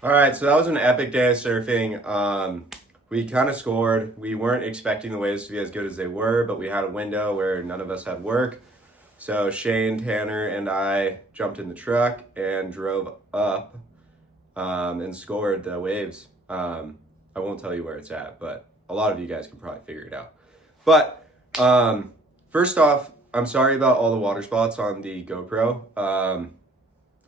All right, so that was an epic day of surfing. We kind of scored. We weren't expecting the waves to be as good as they were, but we had a window where none of us had work. So Shane, Tanner, and I jumped in the truck and drove up and scored the waves. I won't tell you where it's at, but a lot of you guys can probably figure it out. But first off, I'm sorry about all the water spots on the GoPro.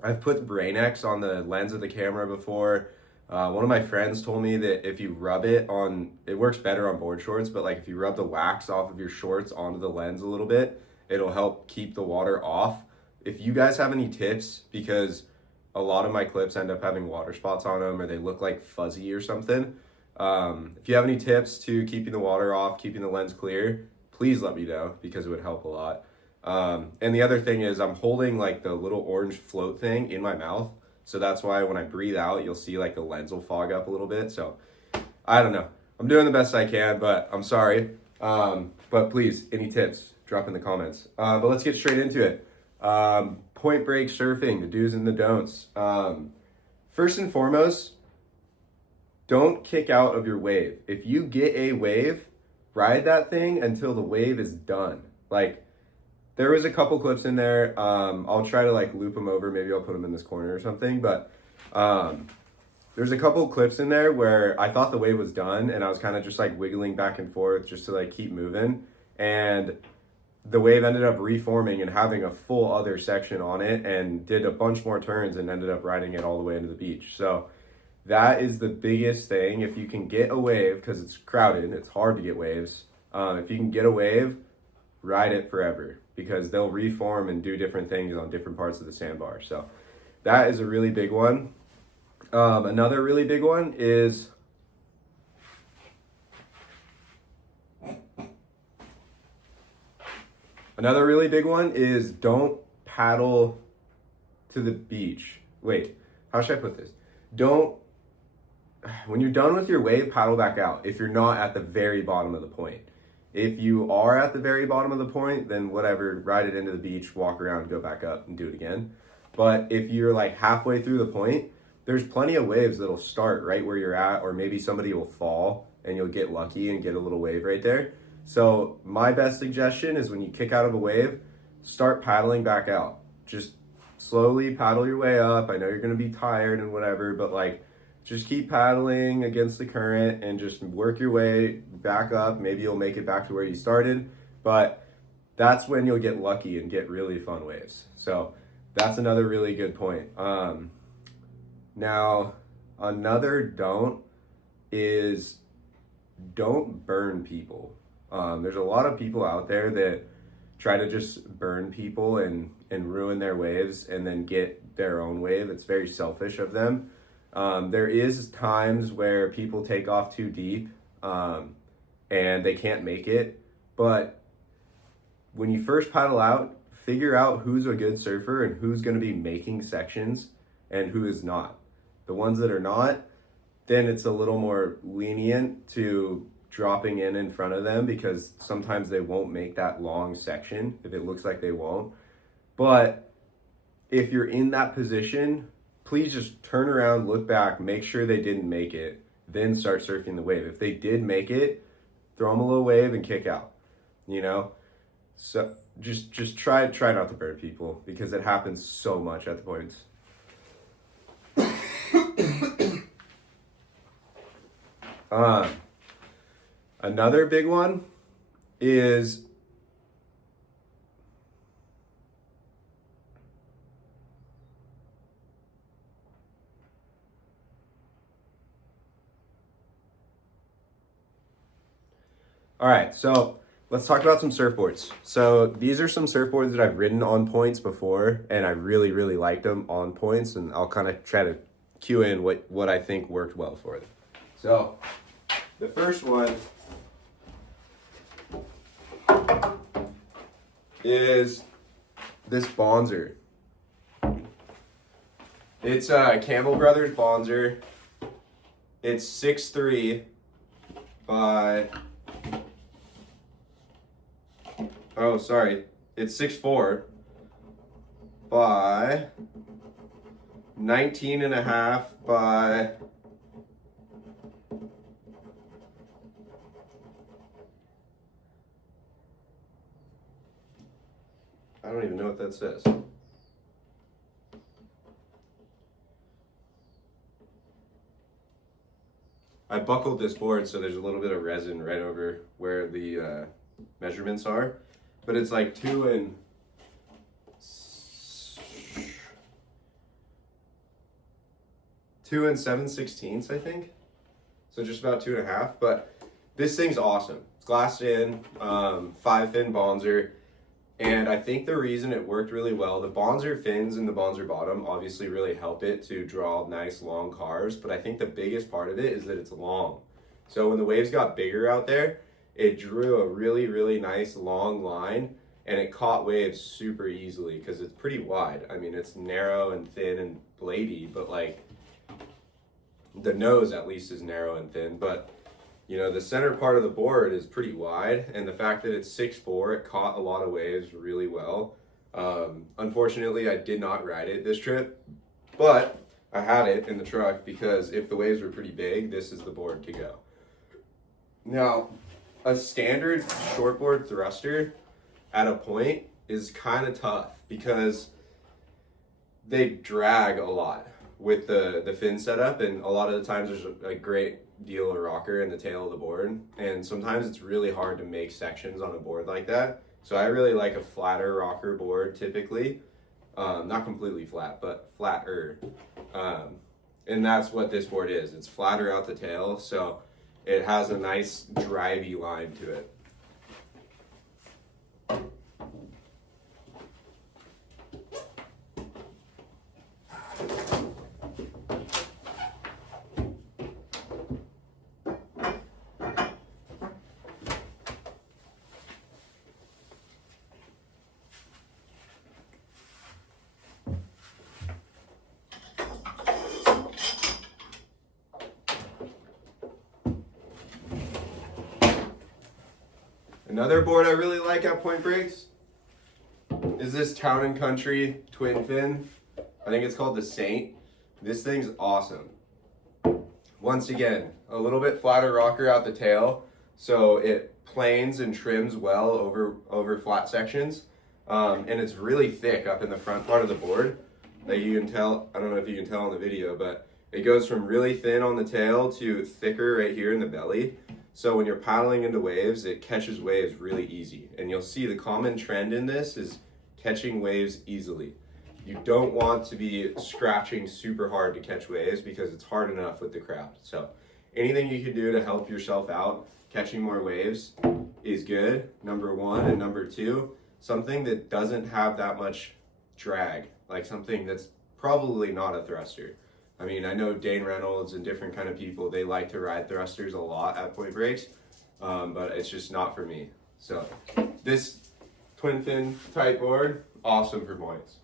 I've put Brain X on the lens of the camera before. One of my friends told me that if you rub it on, it works better on board shorts, but like if you rub the wax off of your shorts onto the lens a little bit, it'll help keep the water off. If you guys have any tips, because a lot of my clips end up having water spots on them or they look like fuzzy or something. If you have any tips to keeping the water off, keeping the lens clear, please let me know because it would help a lot. And the other thing is I'm holding like the little orange float thing in my mouth. So that's why when I breathe out, you'll see like the lens will fog up a little bit. So I don't know. I'm doing the best I can, but I'm sorry. But please, any tips, drop in the comments. But let's get straight into it. Point break surfing, the do's and the don'ts. First and foremost, don't kick out of your wave. If you get a wave, ride that thing until the wave is done. Like, there was a couple clips in there. I'll try to like loop them over. Maybe I'll put them in this corner or something. But there's a couple clips in there where I thought the wave was done and I was kind of just like wiggling back and forth just to like keep moving. And the wave ended up reforming and having a full other section on it and did a bunch more turns and ended up riding it all the way into the beach. So that is the biggest thing. If you can get a wave, because it's crowded, it's hard to get waves. If you can get a wave, ride it forever because they'll reform and do different things on different parts of the sandbar. So that is a really big one. Another really big one is don't paddle to the beach. Wait, how should I put this? When you're done with your wave, paddle back out if you're not at the very bottom of the point. If you are at the very bottom of the point, then whatever, ride it into the beach, walk around, go back up and do it again. But if you're like halfway through the point, there's plenty of waves that'll start right where you're at, or maybe somebody will fall and you'll get lucky and get a little wave right there. So my best suggestion is when you kick out of a wave, start paddling back out. Just slowly paddle your way up. I know you're going to be tired and whatever, but like just keep paddling against the current and just work your way back up. Maybe you'll make it back to where you started, but that's when you'll get lucky and get really fun waves. So that's another really good point. Now, another don't is don't burn people. There's a lot of people out there that try to just burn people and ruin their waves and then get their own wave. It's very selfish of them. There is times where people take off too deep and they can't make it. But when you first paddle out, figure out who's a good surfer and who's going to be making sections and who is not. The ones that are not, then it's a little more lenient to dropping in front of them because sometimes they won't make that long section if it looks like they won't. But if you're in that position, please just turn around, look back, make sure they didn't make it, then start surfing the wave. If they did make it, throw them a little wave and kick out, you know? So just try not to burn people because it happens so much at the points. Another big one is all right, so let's talk about some surfboards. So these are some surfboards that I've ridden on points before, and I really, really liked them on points, and I'll kind of try to cue in what I think worked well for them. So the first one is this Bonzer. It's a Campbell Brothers Bonzer. It's 6'3" by, oh, sorry. It's 6'4" by 19.5 by I don't even know what that says. I buckled this board so there's a little bit of resin right over where the measurements are, but it's like 2 7/16, I think. So just about 2.5, but this thing's awesome. It's glassed in, 5-fin Bonzer. And I think the reason it worked really well, the Bonzer fins and the Bonzer bottom obviously really help it to draw nice long cars, but I think the biggest part of it is that it's long. So when the waves got bigger out there, it drew a really, really nice long line, and it caught waves super easily because it's pretty wide. I mean, it's narrow and thin and bladey, but like the nose at least is narrow and thin, but you know, the center part of the board is pretty wide, and the fact that it's 6'4", it caught a lot of waves really well. Unfortunately, I did not ride it this trip, but I had it in the truck because if the waves were pretty big, this is the board to go. Now, a standard shortboard thruster at a point is kind of tough because they drag a lot with the fin setup, and a lot of the times there's a great deal of rocker in the tail of the board, and sometimes it's really hard to make sections on a board like that. So I really like a flatter rocker board typically, not completely flat, but flatter, and that's what this board is. It's flatter out the tail, so it has a nice drivey line to it. Another board I really like at Point Breaks is this Town & Country twin fin. I think it's called the Saint. This thing's awesome. Once again, a little bit flatter rocker out the tail, so it planes and trims well over flat sections. And it's really thick up in the front part of the board. Like you can tell, I don't know if you can tell in the video, but it goes from really thin on the tail to thicker right here in the belly. So when you're paddling into waves, it catches waves really easy. And you'll see the common trend in this is catching waves easily. You don't want to be scratching super hard to catch waves because it's hard enough with the crowd. So anything you can do to help yourself out catching more waves is good, number one. And number two, something that doesn't have that much drag, like something that's probably not a thruster. I mean, I know Dane Reynolds and different kind of people, they like to ride thrusters a lot at Point Breaks, but it's just not for me. So this twin fin type board, awesome for points.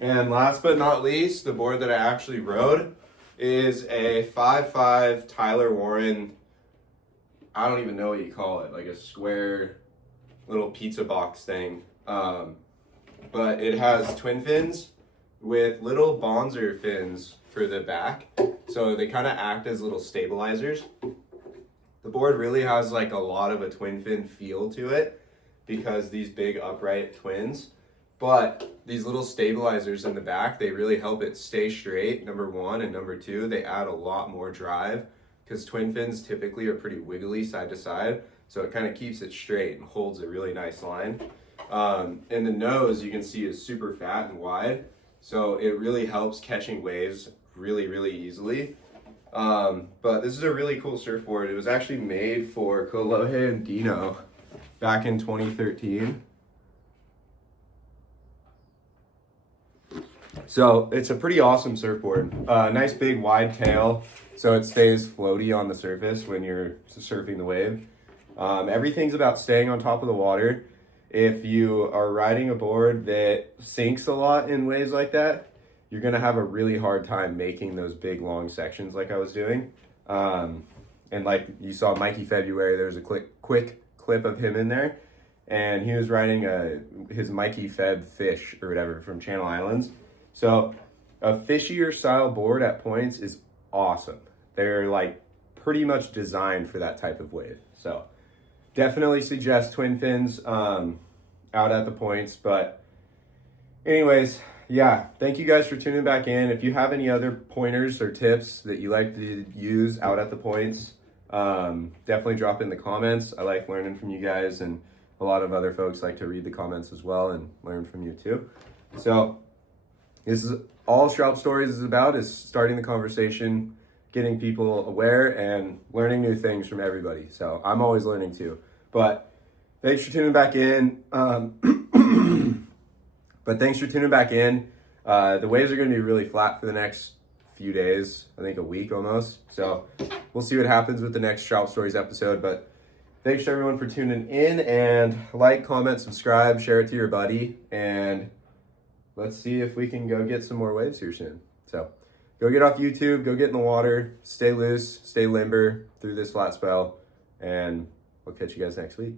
And last but not least, the board that I actually rode is a 5.5 Tyler Warren, I don't even know what you call it, like a square little pizza box thing. But it has twin fins with little Bonzer fins for the back. So they kind of act as little stabilizers. The board really has like a lot of a twin fin feel to it because these big upright twins. But these little stabilizers in the back, they really help it stay straight, number one, and number two, they add a lot more drive because twin fins typically are pretty wiggly side to side, so it kind of keeps it straight and holds a really nice line. And the nose, you can see, is super fat and wide, so it really helps catching waves really, really easily. But this is a really cool surfboard. It was actually made for Kolohe and Dino back in 2013. So it's a pretty awesome surfboard. Nice big wide tail, so it stays floaty on the surface when you're surfing the wave. Everything's about staying on top of the water. If you are riding a board that sinks a lot in waves like that, you're gonna have a really hard time making those big long sections like I was doing. And like you saw Mikey February, there's a quick clip of him in there, and he was riding his Mikey Feb fish or whatever from Channel Islands. So a fishier style board at points is awesome. They're like pretty much designed for that type of wave. So definitely suggest twin fins out at the points. But anyways, yeah, thank you guys for tuning back in. If you have any other pointers or tips that you like to use out at the points, definitely drop in the comments. I like learning from you guys, and a lot of other folks like to read the comments as well and learn from you too. So this is all Shroud Stories is about, is starting the conversation, getting people aware, and learning new things from everybody. So I'm always learning too. But thanks for tuning back in. The waves are going to be really flat for the next few days, I think a week almost. So we'll see what happens with the next Shroud Stories episode. But thanks to everyone for tuning in, and like, comment, subscribe, share it to your buddy, and let's see if we can go get some more waves here soon. So go get off YouTube, go get in the water, stay loose, stay limber through this flat spell, and we'll catch you guys next week.